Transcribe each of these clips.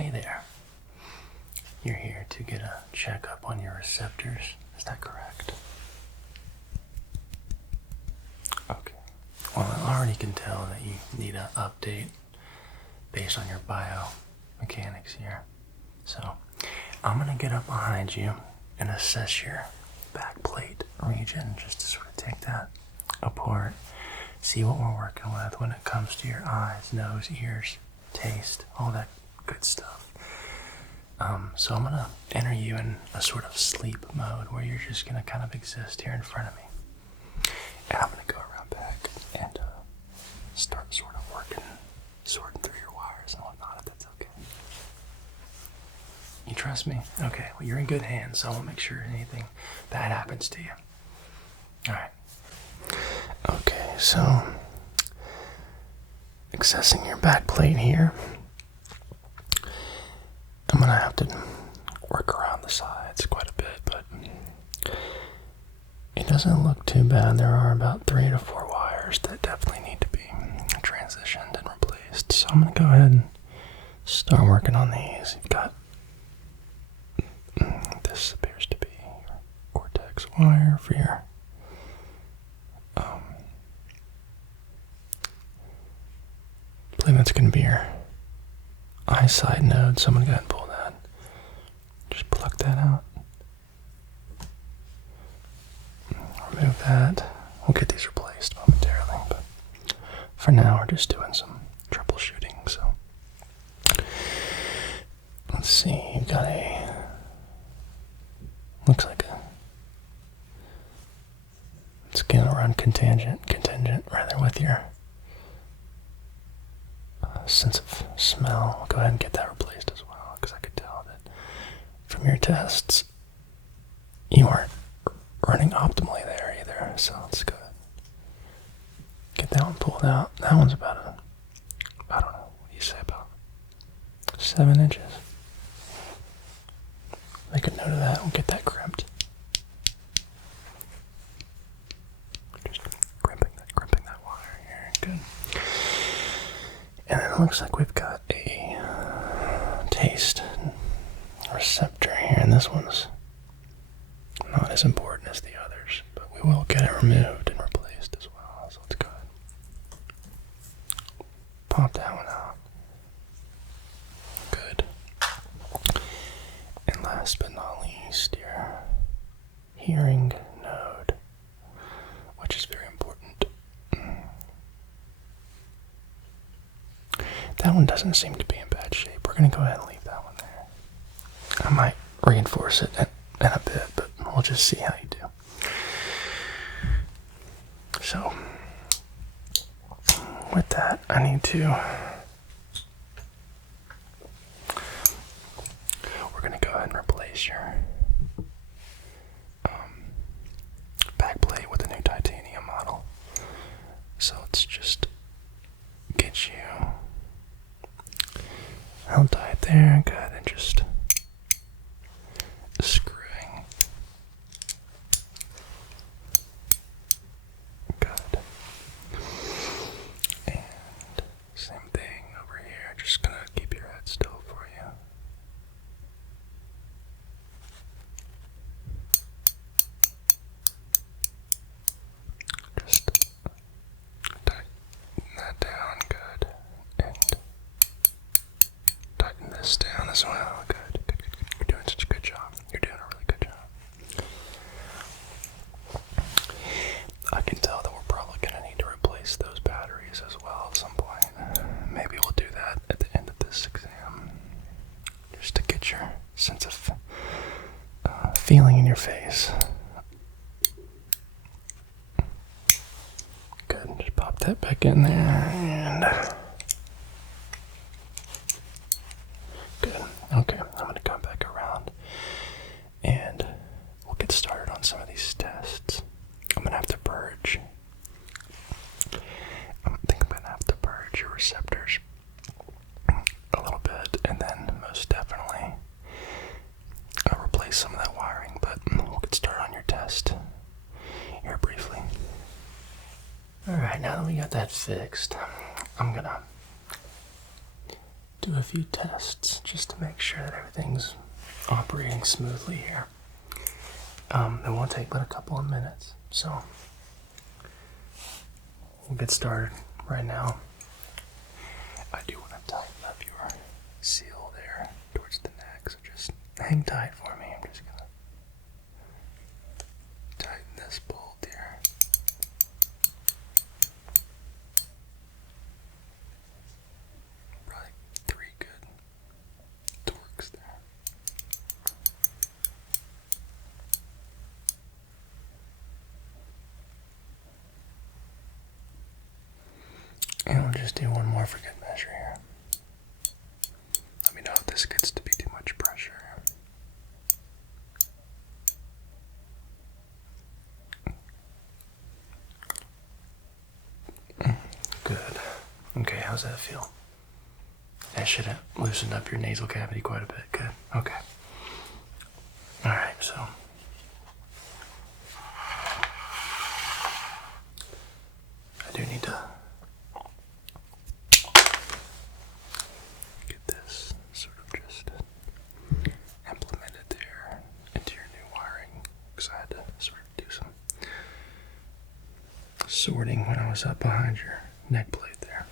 Hey there. You're here to get a checkup on your receptors, is that correct? Okay. Well, I already can tell that you need an update based on your biomechanics here. So, I'm gonna get up behind you and assess your back plate region just to sort of take that apart, see what we're working with when it comes to your eyes, nose, ears, taste, all that good stuff. So I'm gonna enter you in a sort of sleep mode where you're just gonna kind of exist here in front of me. And I'm gonna go around back and start sort of sorting through your wires and whatnot, if that's okay. You trust me? Okay, well you're in good hands, so I won't make sure anything bad happens to you. Alright. Okay, so accessing your back plate here. I'm gonna have to work around the sides quite a bit, but it doesn't look too bad. There are about 3 to 4 wires that definitely need to be transitioned and replaced. So I'm gonna go ahead and start working on these. You've got this appears to be your cortex wire for your I believe that's gonna be your eyesight node, so I'm gonna go ahead and pull that. Just pluck that out. Remove that. We'll get these replaced momentarily, but for now we're just doing some troubleshooting. So let's see, you've got looks like it's gonna run contingent rather with your sense of smell. I'll go ahead and get that replaced as well, because I could tell that from your tests you aren't running optimally there either. So let's go ahead and get that one pulled out. That one's about I don't know, what do you say, about 7 inches. Make a note of that. We'll get that crimped. Just crimping that wire here. Good. And it looks like we've got a taste receptor here, and this one's not as important as the others, but we will get it removed and replaced as well. So let's go ahead. Pop that one out. Good. And last but not least, your hearing node, which is very important. That one doesn't seem to be in bad shape. We're going to go ahead and leave that one there. I might reinforce it in a bit, but we'll just see how you do. So, with that, I need to... We're going to go ahead and replace your back plate with a new titanium model. So let's just get you held tight there. Good, and just screwing. Good. And same thing over here. Just gonna keep your head still for you. Just tighten that down. Good. And tighten this down as well. Good. You're doing such a good job. You're doing a really good job. I can tell that we're probably going to need to replace those batteries as well at some point. Maybe we'll do that at the end of this exam, just to get your sense of feeling in your face. Good. Just pop that back in there and... Good. Okay, I'm going to come back around and we'll get started on some of these tests. I'm going to have to purge. I think I'm going to have to purge your receptors a little bit, and then most definitely replace some of that wiring, but we'll get started on your test here briefly. Alright, now that we got that fixed, I'm going to do a few tests just to make sure that everything's operating smoothly here. It won't take but a couple of minutes, so we'll get started right now. I do want to tighten up your seal there towards the neck, so just hang tight for me. I'm just gonna tighten this bolt here. Probably 3 good torques there. And we'll just do one more for good measure here. Let me know if this gets to be too much pressure. Good. Okay, how's that feel? That should have loosened up your nasal cavity quite a bit. Good. Okay. Alright, so I do need to get this sort of just implemented there into your new wiring, because I had to sort of do some sorting when I was up behind your neck plate there.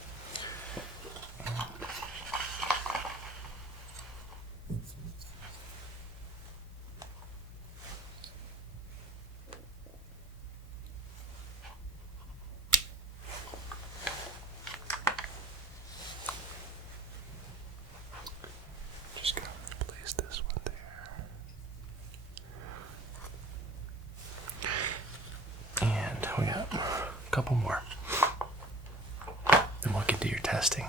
Just gonna replace this one there. And we got a couple more. Then we'll get to your testing.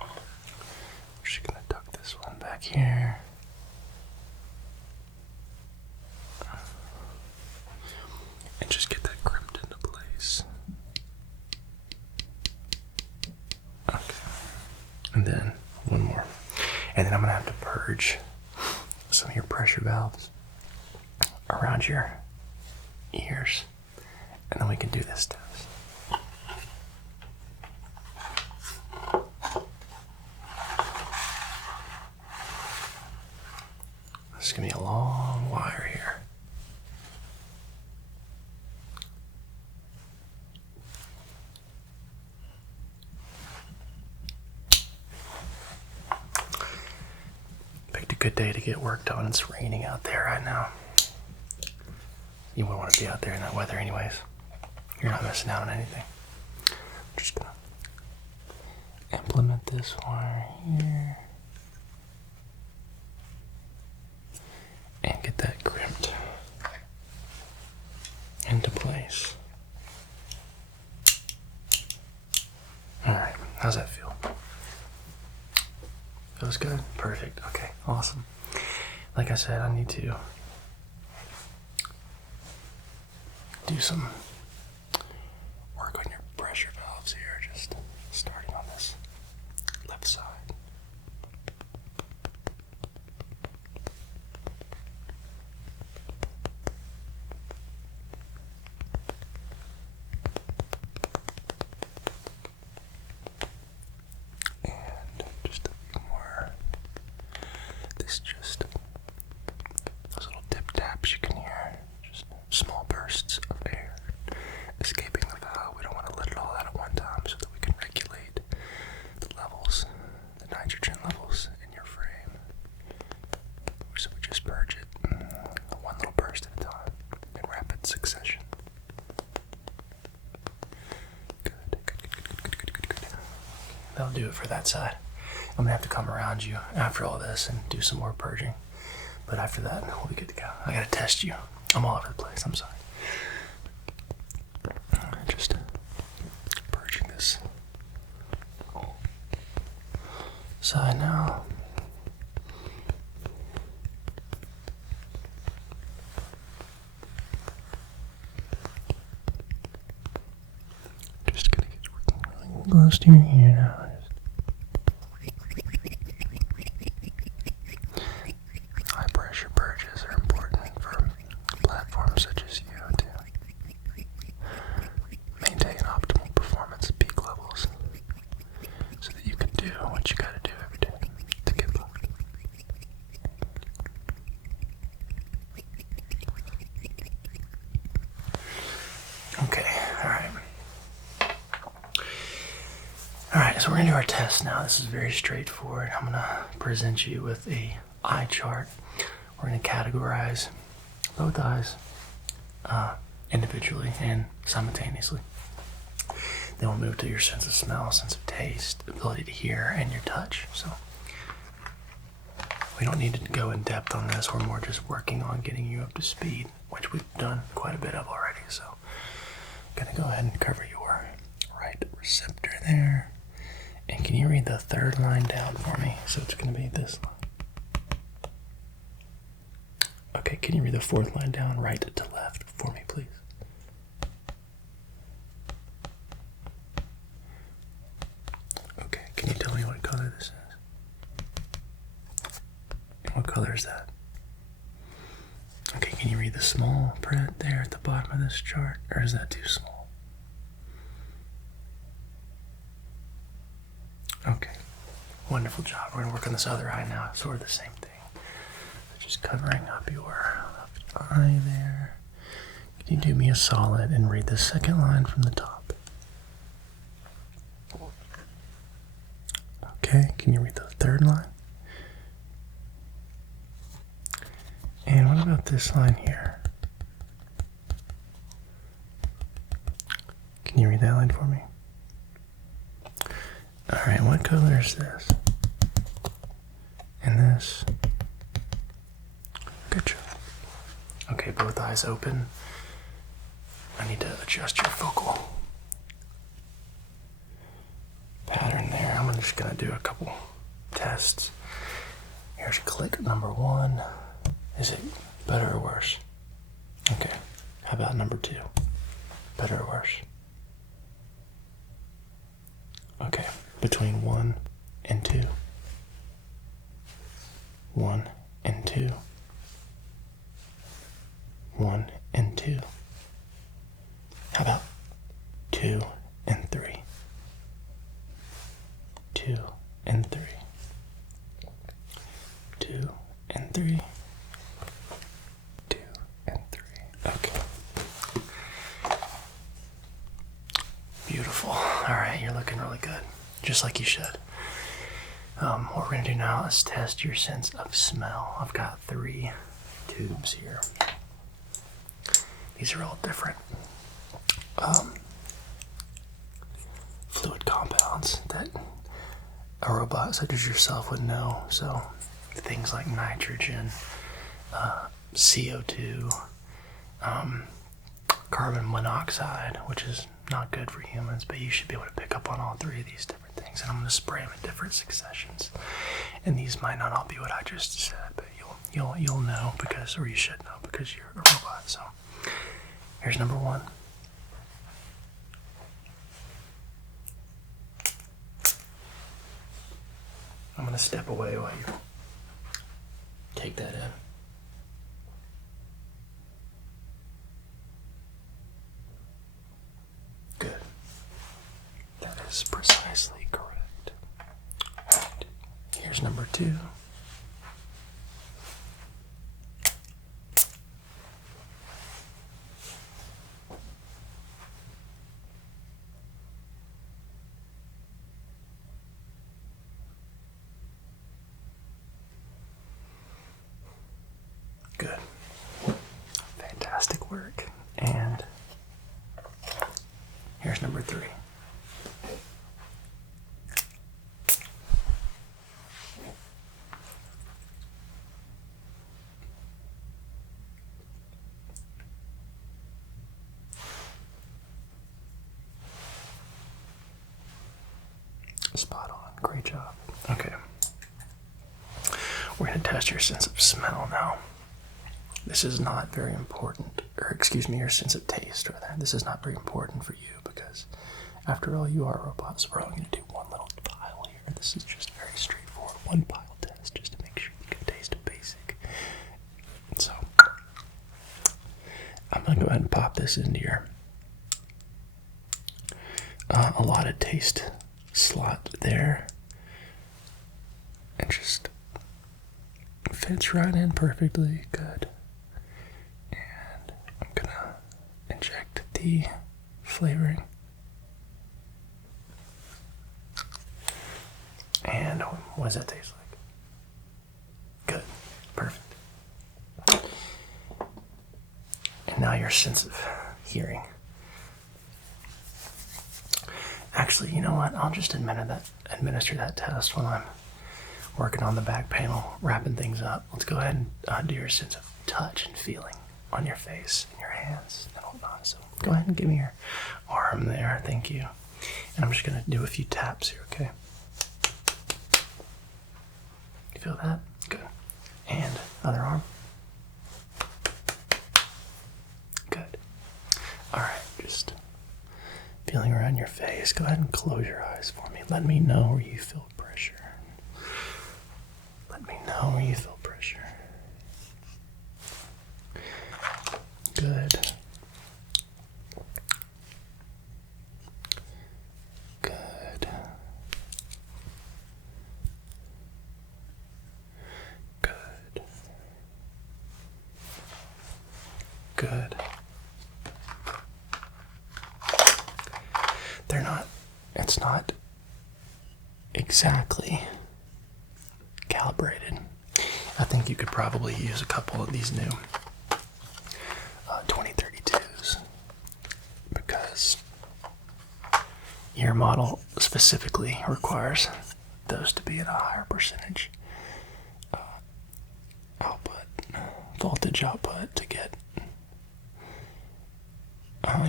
We're just gonna tuck this one back here. And just get that crimped into place. Okay. And then one more. And then I'm gonna have to purge some of your pressure valves around your ears. And then we can do this test. This is gonna be a long wire here. Picked a good day to get work done. It's raining out there right now. You wouldn't want to be out there in that weather anyways. You're not missing out on anything. I'm just gonna implement this wire here. And get that crimped into place. Alright, how's that feel? Feels good? Perfect. Okay, awesome. Like I said, I need to do some work on your pressure valves here, just starting on this left side. And just a few more. This just those little tip taps you can hear, just small bursts of air escaping the valve. We don't want to let it all out at one time, so that we can regulate the levels, the nitrogen levels in your frame. So we just purge it one little burst at a time in rapid succession. Good. That'll do it for that side. I'm gonna have to come around you after all this and do some more purging. But after that, we'll be good to go. I gotta test you. I'm all over the place. I'm sorry. Just purging this side now. Just gonna get really close to your ear now. High pressure purges are important for platforms such as you to Okay, alright. Alright, so we're going to do our test now. This is very straightforward. I'm going to present you with a eye chart. We're going to categorize both eyes individually and simultaneously. Then we'll move to your sense of smell, sense of taste, ability to hear, and your touch. So we don't need to go in depth on this. We're more just working on getting you up to speed, which we've done quite a bit of already. So I'm going to go ahead and cover your right receptor there. And can you read the third line down for me? So it's going to be this line. Okay, can you read the fourth line down, right to left for me, please? Okay, can you tell me what color this is? What color is that? Okay, can you read the small print there at the bottom of this chart, or is that too small? Okay, wonderful job. We're going to work on this other eye now, sort of the same thing. Just covering up your left eye there. Can you do me a solid and read the second line from the top? Okay, can you read the third line? And what about this line here? Can you read that line for me? Alright, what color is this? And this? Good job. Okay, both eyes open. I need to adjust your focal pattern there. I'm just going to do a couple tests. Here's click number 1. Is it better or worse? Okay. How about number 2? Better or worse? Okay. Between 1 and 2. 1 and 2. 1 and 2. How about 2 and 3? 2 and 3. 2 and 3. 2 and 3. Okay. Beautiful. Alright, you're looking really good. Just like you should. What we're going to do now is test your sense of smell. I've got 3 tubes here. These are all different fluid compounds that a robot such as yourself would know. So things like nitrogen, CO2, carbon monoxide, which is not good for humans, but you should be able to pick up on all 3 of these different things. And I'm going to spray them in different successions. And these might not all be what I just said, but you'll know because, or you should know because you're a robot. So here's number 1. I'm going to step away while you take that in. Good. That is precisely correct. Right. Here's number 2. Good. Fantastic work. And here's number 3. Spot on. Great job. Okay. We're going to test your sense of smell now. This is not very important, or excuse me, your sense of taste, rather. This is not very important for you because, after all, you are robots. We're only going to do one little pile here. This is just very straightforward. One pile test just to make sure you can taste a basic. So, I'm going to go ahead and pop this into your allotted taste slot there. It just fits right in perfectly. Good. And I'm gonna inject the flavoring. And what does that taste like? Good. Perfect. And now your sense of hearing. Actually, you know what? I'll just administer that test when I'm working on the back panel, wrapping things up. Let's go ahead and do your sense of touch and feeling on your face and your hands and whatnot. So go ahead and give me your arm there. Thank you. And I'm just going to do a few taps here, okay? You feel that? Good. And other arm. Good. All right, just feeling around your face. Go ahead and close your eyes for me. Let me know where you feel pressure. Let me know where you feel pressure. Good. Good. Good. Good. It's not exactly calibrated. I think you could probably use a couple of these new 2032s because your model specifically requires those to be at a higher percentage voltage output to get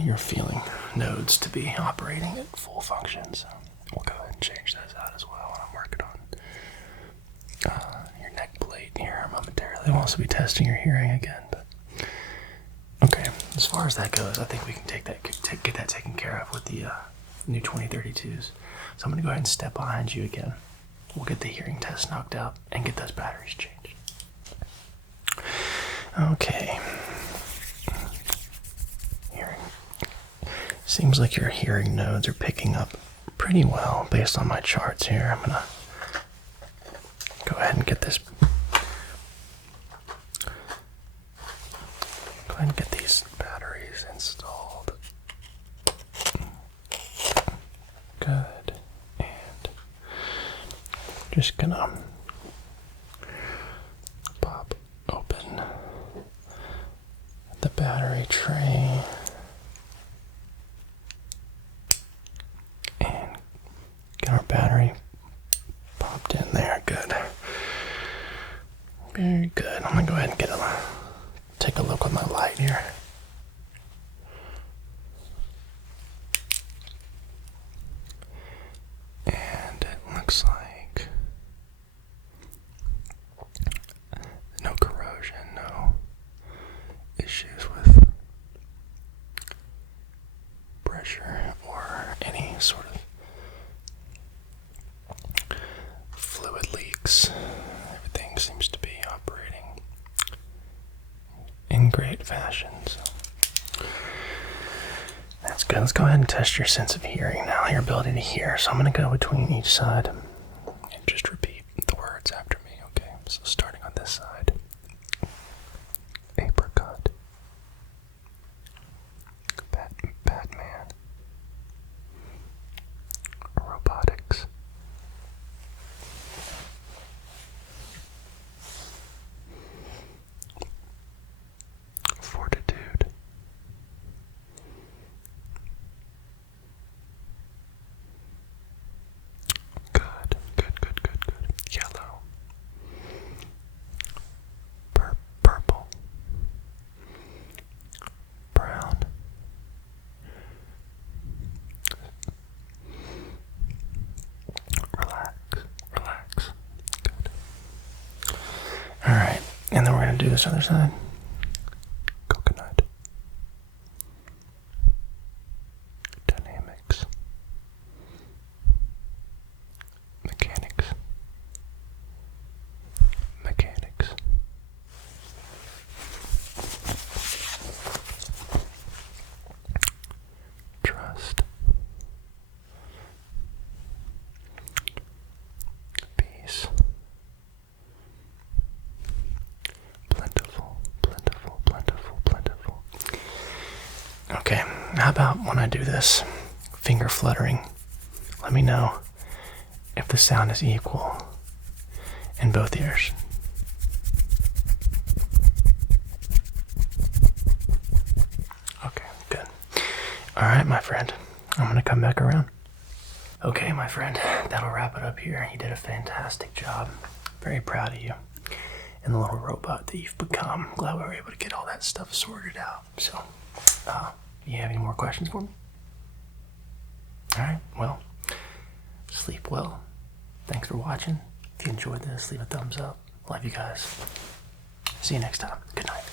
your feeling nodes to be operating at full function. So we'll go ahead and change those out as well when I'm working on your neck plate here momentarily. We'll also be testing your hearing again. But okay, as far as that goes, I think we can get that taken care of with the new 2032s. So I'm going to go ahead and step behind you again. We'll get the hearing test knocked out and get those batteries changed. Okay. Hearing. Seems like your hearing nodes are picking up pretty well based on my charts here. I'm going to go ahead and get this. Go ahead and get these batteries installed. Good. And just gonna pop open the battery tray and get our battery popped in there. Good. Very good. I'm gonna go ahead and take a look with my light here. And it looks like no corrosion, no issues with pressure or any sort of fluid leaks. Everything seems to be operating in great fashion. So that's good. Let's go ahead and test your sense of hearing now, your ability to hear. So I'm going to go between each side and just repeat the words after me, okay? So starting on this side. Apricot. Batman. Robotics. Fortitude. Good. Yellow. Purple. Brown. Relax. Good. Alright, and then we're going to do this other side. Coconut. Dynamics. Mechanics. Trust. Peace. Plentiful. Okay, How about when I do this finger fluttering, let me know if the sound is equal in both ears. Okay, good. All right, my friend, I'm gonna come back around. Okay, my friend, that'll wrap it up here. You did a fantastic job. Very proud of you and the little robot that you've become. Glad we were able to get all that stuff sorted out. So, you have any more questions for me? All right, well, sleep well. Thanks for watching. If you enjoyed this, leave a thumbs up. Love you guys. See you next time. Good night.